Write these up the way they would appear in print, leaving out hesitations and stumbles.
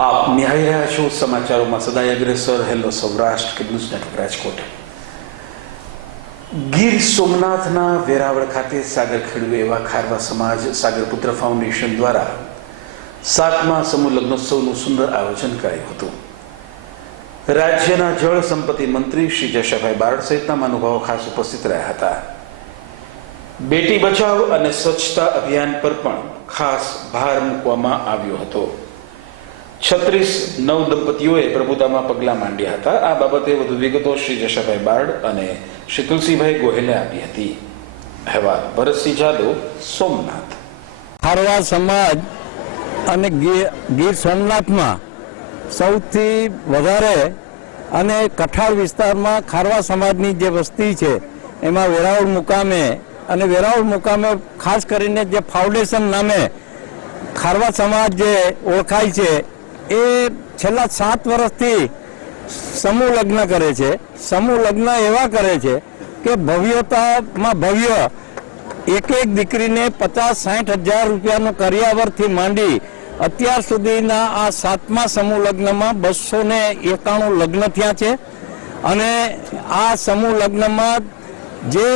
આપ નિહાળી રહ્યા છો સમાચારોમાં સદાય અગ્રેસર હેલો સૌરાષ્ટ્ર કે ન્યૂઝ નેટવર્ક રાજકોટ। ગીર સોમનાથના વેરાવળ ખાતે સાગર ખેડૂ એવા ખારવા સમાજ સાગરપુત્ર ફાઉન્ડેશન દ્વારા 7મા સમૂહ લગ્નોત્સવનું સુંદર આયોજન કરાયું હતું। રાજ્યના જળ સંપત્તિ મંત્રી શ્રી જશાભાઈ બારડ સહિતના મહાનુભાવો ખાસ ઉપસ્થિત રહ્યા હતા। બેટી બચાવ અને સ્વચ્છતા અભિયાન પર પણ ખાસ ભાર મૂકવામાં આવ્યો હતો। 36 નવદંપતીઓએ પ્રભુતામાં પગલાં માંડ્યા હતા। આ બાબતે વધુ વિગતો શ્રી જશાભાઈ બારડ અને શ્રી તુલસીભાઈ ગોહેલે આપી હતી। અહેવાલ ભરતસિંહ જાદવ, સોમનાથ। ખારવા સમાજ અને ગીર સોમનાથમાં સૌથી વધારે અને કઠાળ વિસ્તારમાં ખારવા સમાજની જે વસ્તી છે એમાં વેરાવળ મુકામે ખાસ કરીને જે ફાઉન્ડેશન નામે ખારવા સમાજ જે ઓળખાય છે એ છેલ્લા 7 વર્ષથી સમૂહ લગ્ન કરે છે। સમૂહ લગ્ન એવા કરે છે કે ભવ્યતામાં ભવ્ય એક દીકરીને 50-60 હજાર રૂપિયાનું કરિયાવરથી માંડી અત્યાર સુધીના આ 7મા સમૂહ લગ્નમાં 291 લગ્ન થયા છે। અને આ સમૂહ લગ્નમાં જે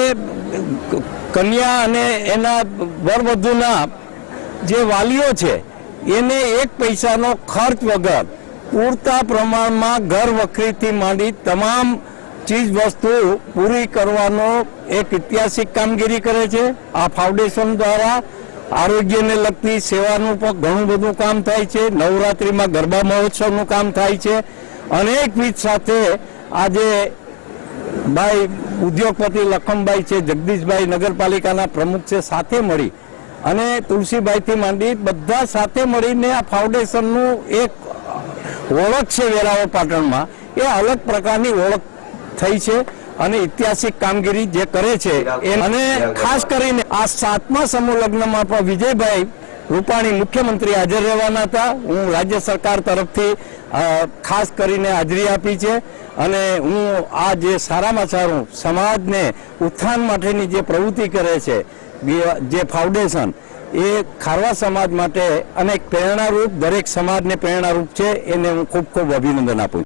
કન્યા અને એના વરવધુના જે વાલીઓ છે એને 1 પૈસાનો ખર્ચ વગર પૂરતા પ્રમાણમાં ઘર વખરીથી માંડી તમામ ચીજ વસ્તુ પૂરી કરવાનો એક ઐતિહાસિક કામગીરી કરે છે। આ ફાઉન્ડેશન દ્વારા આરોગ્યને લગતી સેવાનું પણ ઘણું બધું કામ થાય છે। નવરાત્રિમાં ગરબા મહોત્સવનું કામ થાય છે। અનેકવિધ સાથે આજે ભાઈ ઉદ્યોગપતિ લખમભાઈ છે, જગદીશભાઈ નગરપાલિકાના પ્રમુખ છે, સાથે મળી અને તુલસીભાઈથી માંડી બધા સાથે મળીને આ ફાઉન્ડેશનનું એક ઓળખ છે વેરાવળ પાટણમાં, એ અલગ પ્રકારની ઓળખ થઈ છે અને ઐતિહાસિક કામગીરી જે કરે છે। અને ખાસ કરીને આ 7મા સમૂહ લગ્નમાં પણ વિજયભાઈ રૂપાણી મુખ્યમંત્રી હાજર રહેવાના હતા। હું રાજ્ય સરકાર તરફથી ખાસ કરીને હાજરી આપી છે અને હું આ જે સારામાં સારું સમાજને ઉત્થાન માટેની જે પ્રવૃત્તિ કરે છે જે ફાઉન્ડેશન એ ખારવા સમાજ માટે અનેક પ્રેરણારૂપ, દરેક સમાજને પ્રેરણારૂપ છે, એને હું ખૂબ ખૂબ અભિનંદન આપું છું।